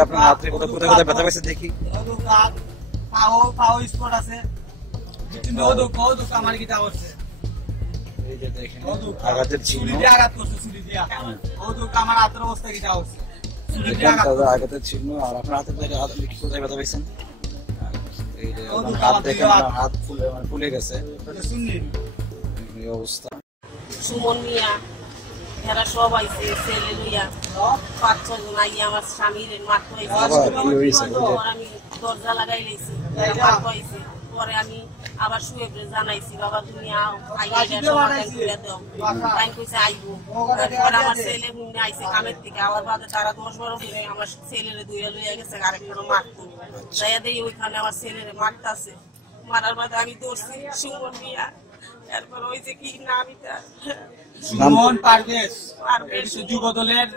আপনার হাতে কোথায় কোথায় ব্যথা পাইছে দেখি। এই যে দেখেন আঘাতের চিহ্ন, আঘাতের চিহ্ন। আর আপনার হাতের কোথায় ব্যথা পাইছেন? এই যে হাত দেখে হাত ফুলে গেছে এই অবস্থা। সুমন মিয়া এরা সব আইছে ছেলে লইয়া 5-6 জন আইয়া আমার স্বামীর মারতে হয়েছে। আমি দরজা লাগাই লাইছি, মারতে হয়েছে। পরে আমি আবার শুয়ে জানাইছি বাবা তুমি সমাধান করে দাও। তাই কইছে আইবো। তারপরে আমার ছেলে মুন্নে আইছে কামের থেকে, আবার বাদে তারা 10-12 দিনে আমার ছেলেরে দুইয়া লইয়া গেছে আরেকটা মারতো। যাইয়া দেই ওইখানে আমার ছেলেরে মারতাছে। মারার বাদে আমি দৌড়ছি সুমন মিয়া। এরপর ওই যে কি নাম এটা, সুমন পারভেজ যুবদলের